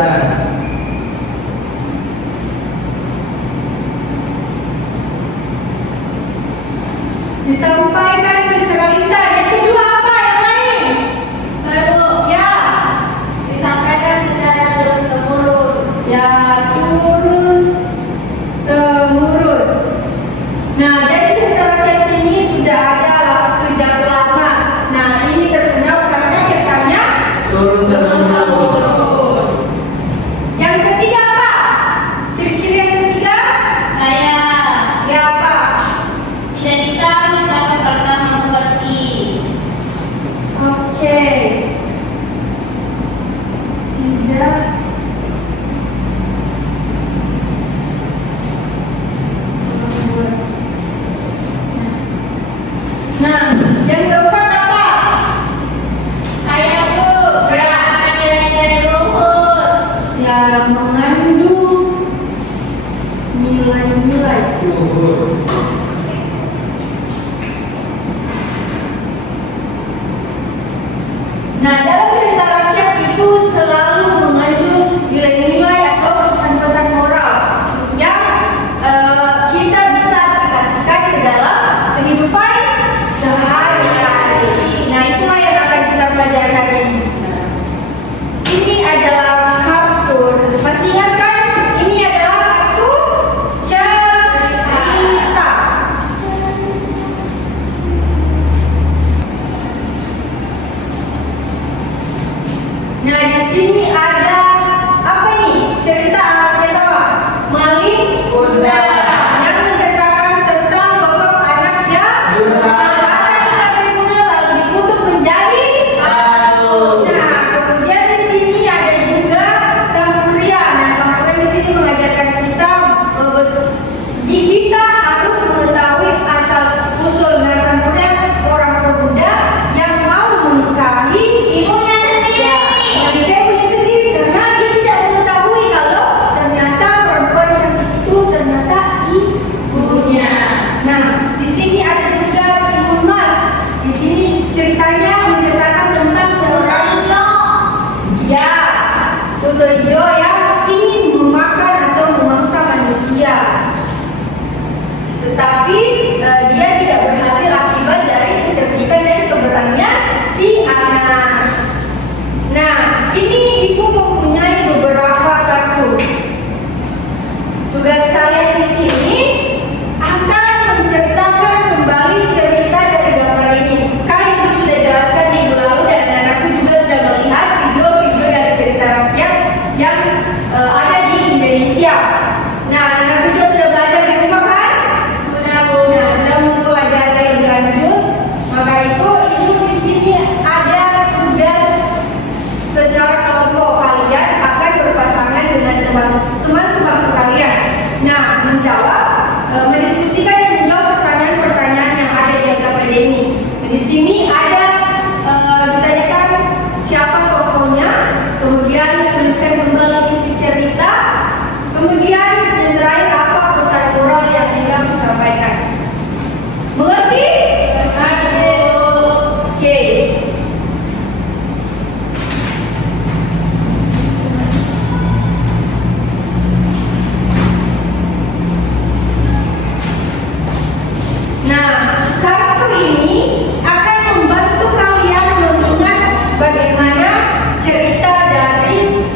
tulisan. Disampaikan secara lisan. Yang kedua apa yang lain? Ibu, ya, disampaikan secara turun-temurun. Ya, turun temurun. Nah, jadi cerita rakyat ini sudah ada sejak lama. Nah, ini terkenal karena ceritanya Turun temurun. Yang ketiga apa? Ciri-ciri yang ketiga? Saya Ya apa? tidak diketahui siapa pertama mengerti. Oke. Tidak. Nah, yang keempat apa? Saya Bu, berdasarkan nilai-nilai luhur. Yang mengandung nilai-nilai. Luhur. Nah, dalam cerita rakyat itu selalu mengandung nilai-nilai atau pesan-pesan moral yang kita bisa aplikasikan ke dalam kehidupan sehari-hari. Nah, itulah yang akan kita pelajari hari ini. Ini adalah kartun. Masih ingat kan? Ini adalah kartun cerita. Nah, di sini ada apa nih? Cerita anak apa? Maling Bunda. yang menceritakan tentang sosok anak yang Bunda. dari Bunda lalu dikutuk menjadi. Aduh. Nah, kemudian di sini ada juga Sang Surya. Nah, Sang Surya di sini mengajarkan kita kita harus mengetahui asal usul. Nah, Sang Surya seorang pemuda yang mau menikahi Ibunya sendiri. wanita ibunya sendiri karena dia tidak mengetahui kalau ternyata perempuan cantik itu ternyata ibunya. Nah, di sini ada juga Timun Mas. Di sini ceritanya menceritakan tentang seorang ya, Tutu Ijo yang ingin memakan atau memangsa manusia. Tetapi dia tidak berhasil akibat dari kecerdikan dan keberanian si anak. Nah, ini ibu mempunyai beberapa kartu. Tugas kalian di sini akan menceritakan kembali cerita dari gambar ini. Kan ibu sudah jelaskan minggu lalu dan anakku juga sudah melihat video-video dari cerita rakyat yang ada di Indonesia. Nah, anakku juga sudah belajar di rumah kan? Sudah Bu. Nah, sudah mempelajari lebih lanjut. Maka itu ibu di sini ada tugas secara kelompok kalian akan berpasangan dengan teman sebangku kalian. Nah, mendiskusikan dan menjawab pertanyaan-pertanyaan yang ada di AKPD ini. Di sini ada ditanyakan siapa tokohnya, kemudian tuliskan kembali isi cerita, kemudian yang terakhir apa pesan moral yang ingin disampaikan. Mengerti? Oke. Nah, kartu ini akan membantu kalian mengingat bagaimana cerita dari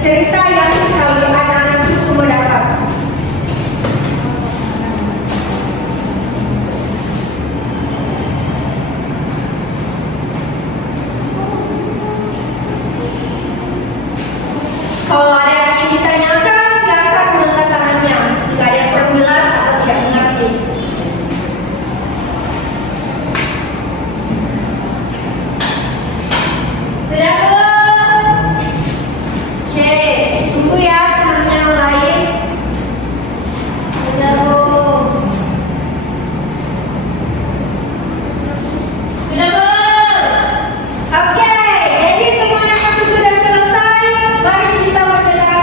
cerita yang kalian anak-anak itu semua dapat. Kalau ada yang ingin ditanyakan, silakan mengangkat tangannya. Jika ada yang kurang jelas atau tidak mengerti. Sudah belum? Oke, tunggu ya teman yang lain. Sudah Bu. Sudah Bu. Oke, jadi semuanya waktu sudah selesai. Mari kita mendengarkan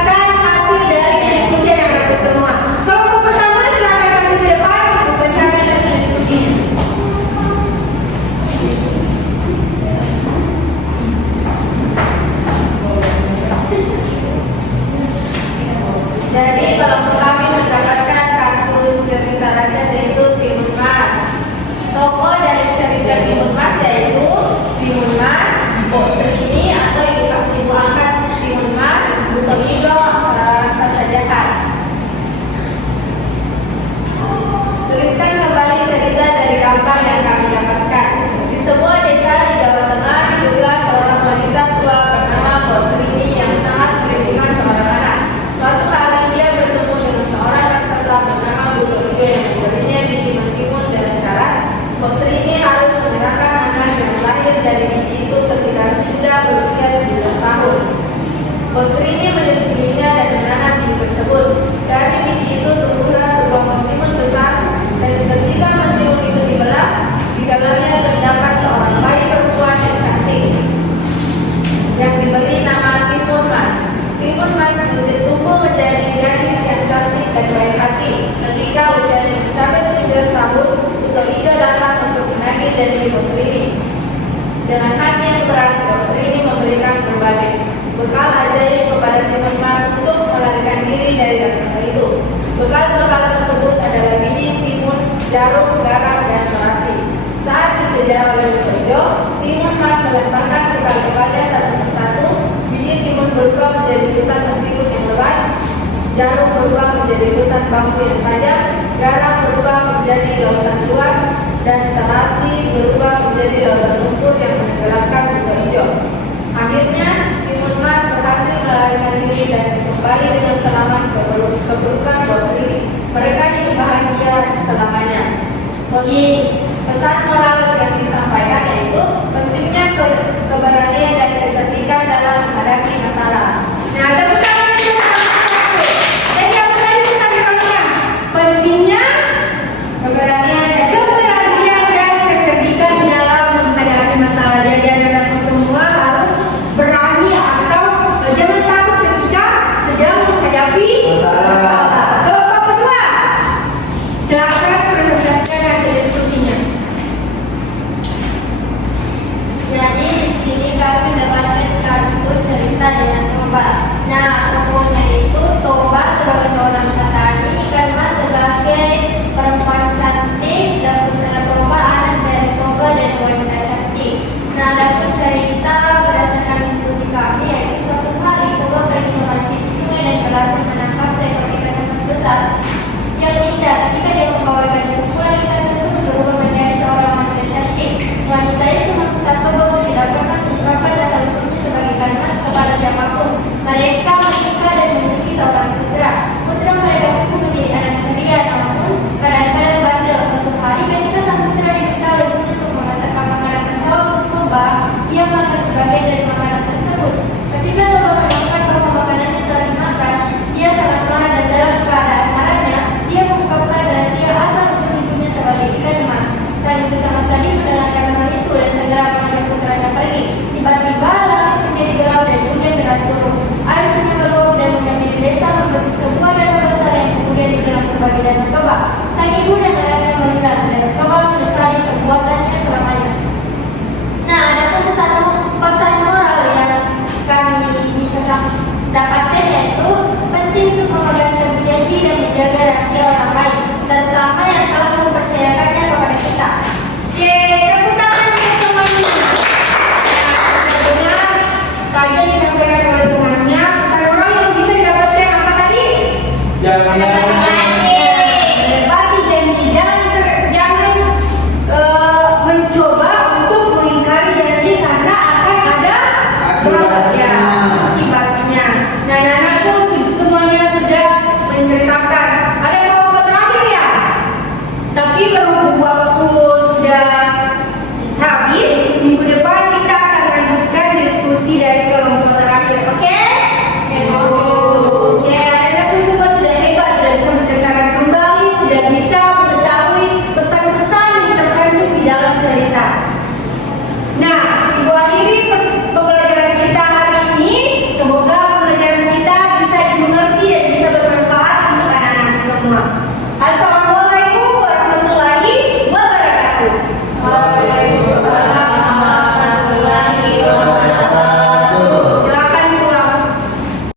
Timun Mas tumbuh menjadi gadis yang cantik dan baik hati. Ketika usianya mencapai 17 tahun, Buto Ijo datang untuk menagih janji Bos Rini. Dengan hati yang berat, Bos Rini memberikan berbagai bekal ajaib kepada Timun Mas untuk melarikan diri dari raksasa itu. Bekal-bekal tersebut adalah biji timun, jarum, garam, dan terasi. Saat dikejar oleh Buto Ijo, Timun Mas melemparkan bekal-bekalnya satu persatu. Biji timun berubah menjadi hutan mentimun yang lebat, jarum berubah menjadi hutan bambu yang tajam, garam berubah menjadi lautan luas, dan terasi berubah menjadi lautan lumpur yang menenggelamkan Buto Ijo. Akhirnya, Timun Mas berhasil melarikan diri dan kembali dengan selamat ke keburukan Bos Rini. Mereka hidup bahagia selamanya. Pesan moral yang disampaikan yaitu pentingnya keberanian dan kecerdikan dalam menghadapi masalah. Nah, tepuk tangan untuk satu. Jadi apa tadi pesan moralnya? Pentingnya keberanian dan kecerdikan dalam menghadapi masalah. Jadi anak-anakku semua harus berani atau jangan takut ketika sedang menghadapi masalah. Kelompok kedua, silakan presentasikan hasil diskusinya. Jadi di sini kami mendapatkan kartu cerita dengan Toba. Nah, tokohnya itu Toba sebagai seorang petani, Ikan Mas sebagai perempuan cantik, dan Putra Toba anak dari Toba dan wanita cantik. Nah, dalam cerita berdasarkan diskusi kami yaitu suatu hari Toba pergi memancing di sungai dan berhasil menangkap seekor ikan emas besar yang indah. Ketika dia membawa ikan pulang, ikan tersebut berubah menjadi seorang wanita cantik. Wanita itu meminta Toba untuk tidak pernah mengungkapkan dasar usulnya sebagai ikan emas kepada siapapun. Mereka